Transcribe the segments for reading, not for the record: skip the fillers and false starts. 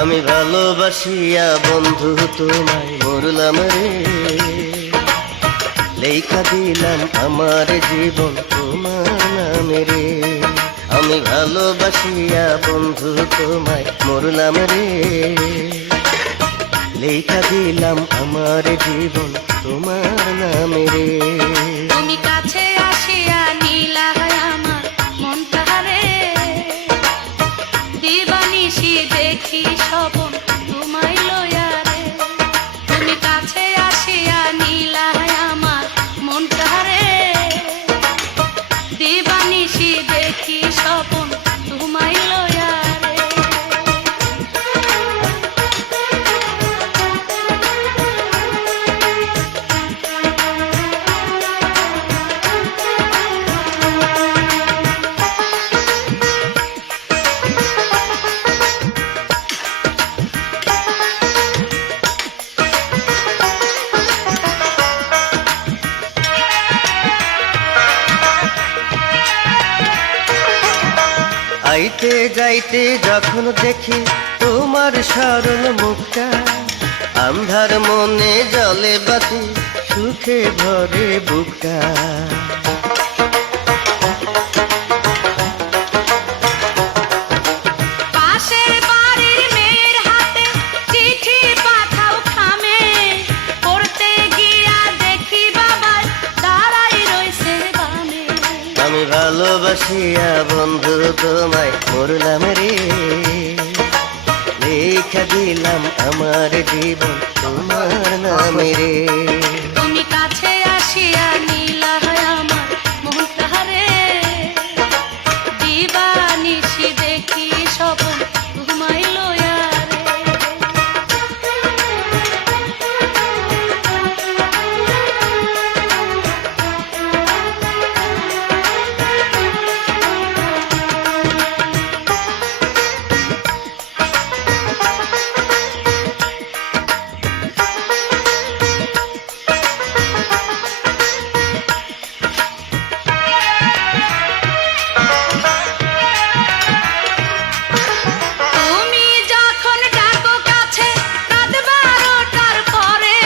আমি ভালোবাসিয়া বন্ধু তোমায় মরলাম রে, লেখা দিলাম আমার জীবন তোমার নামে রে। আমি ভালোবাসিয়া বন্ধু তোমায় মরলাম রে, লেখা দিলাম আমার জীবন তোমার নামে রে। তুমি কাছে আসিয়া নীলা আমার মনটা রে, দিবানিশি দেখি স্বপন তোমায় লয়া রে। তুমি কাছে আসিয়া নীলা আমার মনটা রে, দিবানিশি দেখি স্বপন তোমায় লয়া রে। আইতে যাইতে যখন দেখি তোমার সরল মুখটা, আন্ধার মনে জলে বাতি সুখে ভরে বুকটা। পাশের বাড়ির মেয়ের হাতে চিঠি পাঠাও খামে, পড়তে গিয়া দেখি বাবার দাঁড়াই রইছে বামে। আমি ভালোবাসিয়া বন্ধু তোমায় মরলাম রে, লেখা দিলাম আমার জীবন তোমার নামে রে। তুমি কাছে আসিয়া নীলা আমার মনটা রে, দিবানিশি দেখি স্বপন তোমায় লয়া রে। তুমি যখন ডাকো কাছে রাত 12টার পরে,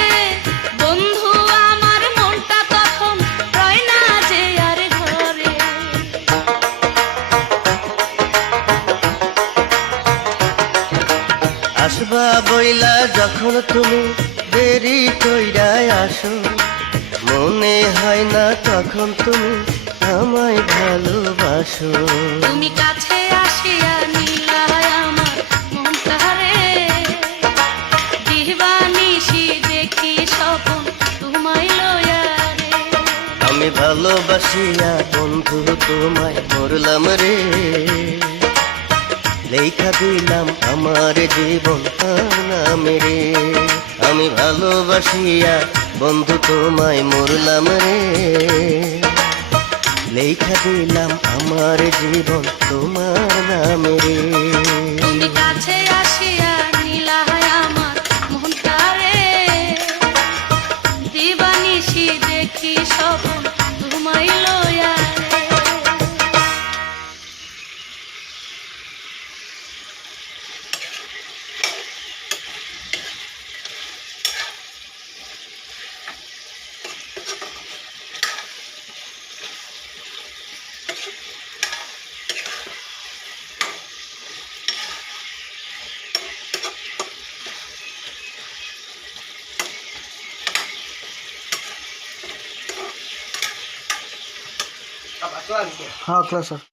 বন্ধু আমার মনটা তখন রয় না যে আর ঘরে। আসবা বইলা যখন তুমি দেরি কইরা আসো, মনে হয় না তখন তুমি আমায় ভালোবাসো। তুমি কাছে আসিয়া নীলা আমার মনটা রে, দিবানিশি দেখি স্বপন তোমায় লয়া রে। আমি ভালোবাসিয়া বন্ধু তোমায় মরলাম রে, লেখা দিলাম আমার জীবন তার নামে রে। আমি ভালোবাসিয়া বন্ধু তোমায় মরলাম রে, লেখা দিলাম আমার জীবন তোমার নামে রে। তুমি কাছে আসিয়া নীলা আমার মনটা রে, দিবানিশি দেখি স্বপন তোমায় লয়া রে। हाँ क्लास सर।